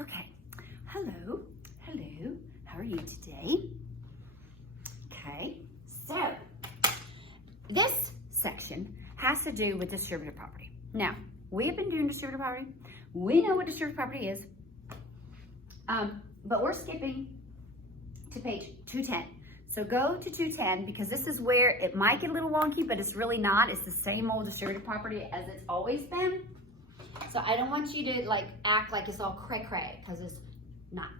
Okay, hello, how are you today? Okay, so this section has to do with distributive property. Now, we have been doing distributive property. We know what distributive property is, but we're skipping to page 210. So go to 210 because this is where it might get a little wonky, but it's really not. It's the same old distributive property as it's always been. So I don't want you to act like it's all cray-cray because it's not.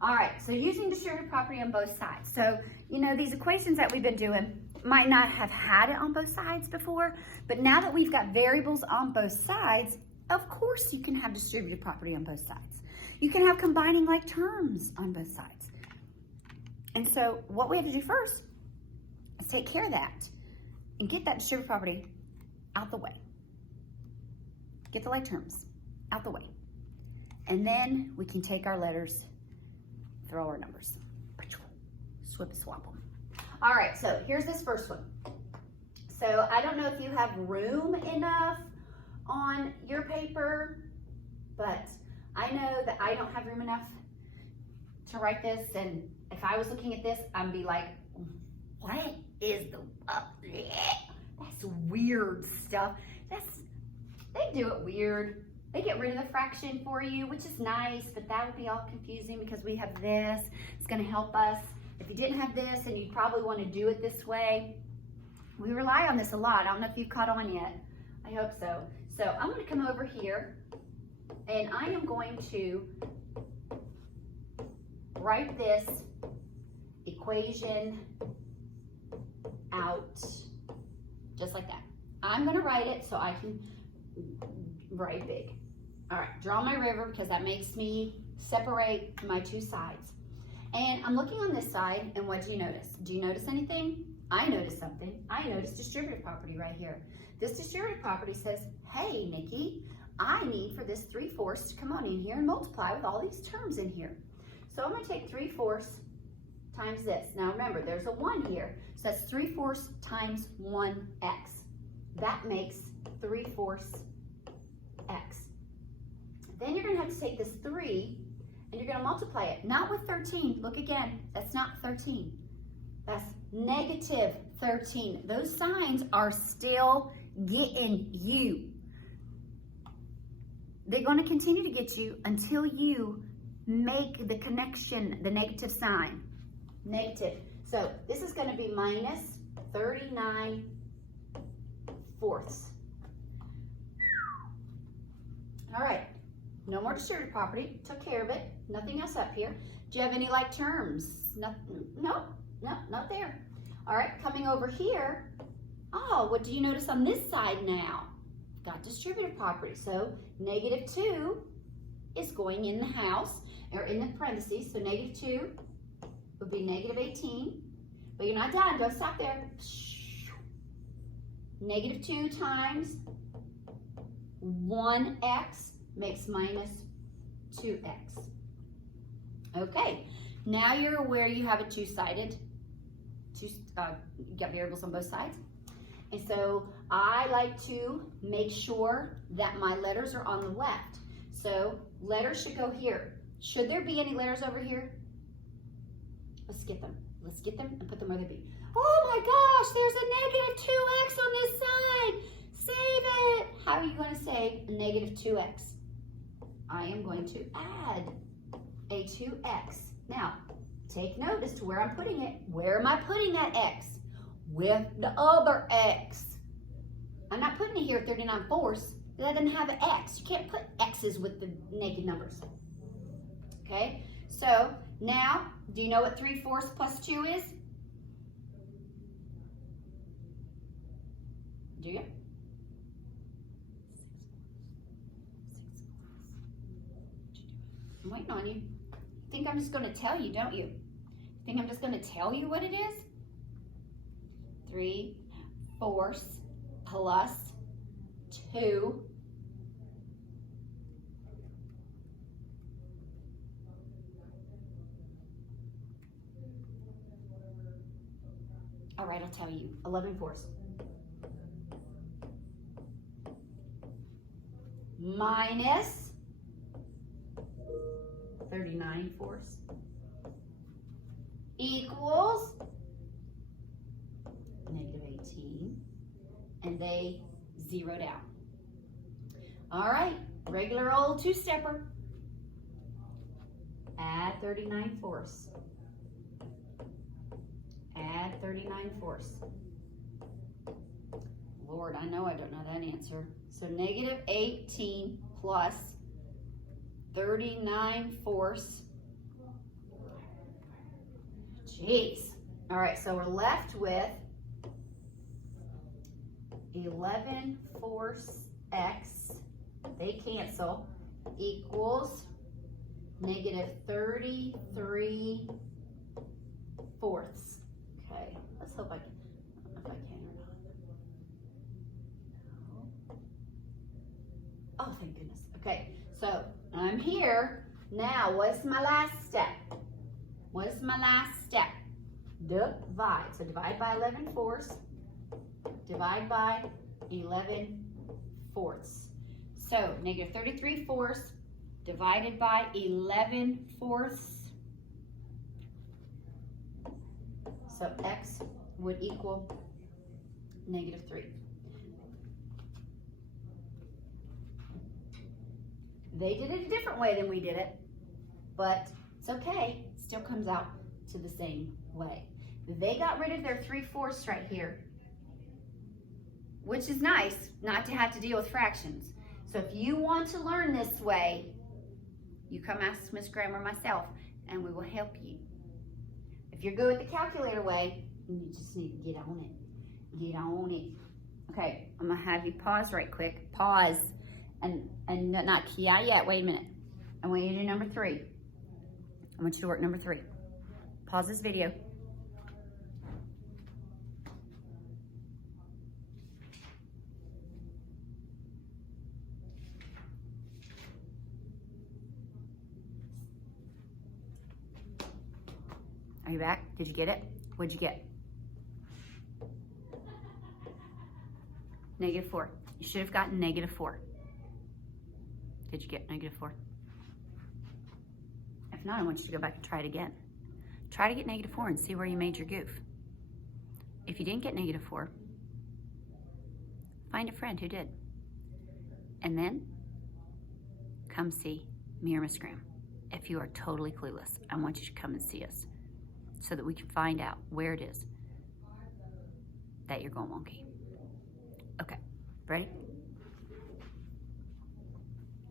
All right, so using distributive property on both sides. So, you know, these equations that we've been doing might not have had it on both sides before, but now that we've got variables on both sides, of course you can have distributive property on both sides. You can have combining like terms on both sides. And so what we have to do first is take care of that and get that distributive property out the way. Get the like terms out the way. And then we can take our letters, throw our numbers. Swip swap them. All right, so here's this first one. So I don't know if you have room enough on your paper, but I know that I don't have room enough to write this, and if I was looking at this, I'd be like, what is that's weird stuff. They do it weird. They get rid of the fraction for you, which is nice, but that would be all confusing because we have this. It's gonna help us. If you didn't have this, and you'd probably wanna do it this way. We rely on this a lot. I don't know if you've caught on yet. I hope so. So I'm gonna come over here, and I am going to write this equation out just like that. I'm gonna write it so I can write big. All right, draw my river because that makes me separate my two sides. And I'm looking on this side, and what do you notice? Do you notice anything? I noticed something. I noticed distributive property right here. This distributive property says, hey, Nikki, I need for this 3/4 to come on in here and multiply with all these terms in here. So I'm gonna take 3/4 times this. Now remember, there's a 1 here. So that's 3/4 times 1x. That makes 3/4 x. Then you're gonna have to take this 3 and you're gonna multiply it, not with 13. Look again, that's not 13. That's negative 13. Those signs are still getting you. They're gonna continue to get you until you make the connection, the negative sign. Negative. So this is gonna be minus 39/4. All right, no more distributive property, took care of it, nothing else up here. Do you have any like terms? No, not there. All right, coming over here, oh, what do you notice on this side now? Got distributive property, so -2 is going in the house, or in the parentheses, so -2 would be -18, but you're not done, don't stop there. -2 times 1x makes -2x. Okay, now you're aware you have a two-sided, you got variables on both sides. And so I like to make sure that my letters are on the left. So letters should go here. Should there be any letters over here? Let's get them. Let's get them and put them where they be. Oh my gosh, there's a -2x on this side. Save it. How are you going to save a -2x? I am going to add a 2x. Now, take note as to where I'm putting it. Where am I putting that x? With the other x. I'm not putting it here at 39/4. That doesn't have an x. You can't put x's with the negative numbers. Okay, so now, do you know what 3/4 plus 2 is? Do you? I'm waiting on you. Think I'm just going to tell you, don't you? Think I'm just going to tell you what it is? 3/4 plus 2. All right, I'll tell you. 11/4. Minus 39 fourths equals negative 18. And they zeroed out. All right, regular old two-stepper. Add 39 fourths. Add 39 fourths. Lord, I know I don't know that answer. So negative 18 plus 39 fourths. Jeez. All right, so we're left with 11 fourths x, they cancel, equals negative 33 fourths. Okay, let's hope I can, I don't know if I can or not. Oh, thank goodness. Okay, so I'm here. Now, what's my last step? What's my last step? Divide. So divide by 11 fourths. Divide by 11 fourths. So negative 33 fourths divided by 11 fourths. So x would equal negative 3. They did it a different way than we did it, but it's okay. It still comes out to the same way. They got rid of their 3/4 right here, which is nice not to have to deal with fractions. So if you want to learn this way, you come ask Miss Graham or myself, and we will help you. If you're good with the calculator way, you just need to get on it. Get on it. Okay, I'm gonna have you pause right quick. Pause, and not key out yet. Wait a minute. I want you to do number 3. I want you to work number 3. Pause this video. Are you back? Did you get it? What'd you get? Negative 4. You should have gotten negative 4. Did you get negative 4? If not, I want you to go back and try it again. Try to get negative 4 and see where you made your goof. If you didn't get negative 4, find a friend who did. And then come see me or Miss Graham. If you are totally clueless, I want you to come and see us so that we can find out where it is that you're going wonky. Okay, ready?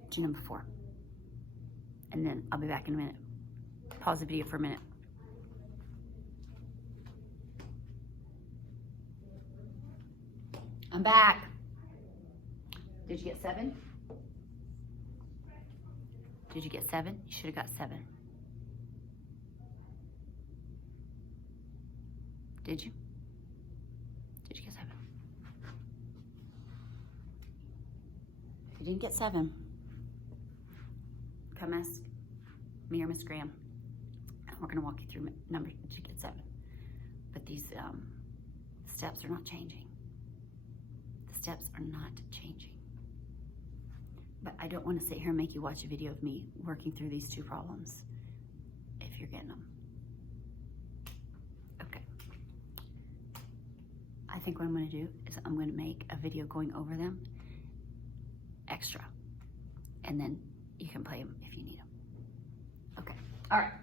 Do number 4. And then I'll be back in a minute. Pause the video for a minute. I'm back. Did you get 7? Did you get 7? You should have got 7. Did you? Did you get 7? If you didn't get 7, come ask me or Miss Graham, and we're going to walk you through numbers to get 7. But these steps are not changing. The steps are not changing. But I don't want to sit here and make you watch a video of me working through these 2 problems if you're getting them. Okay. I think what I'm going to do is I'm going to make a video going over them extra, and then you can play them if you need them. Okay. All right.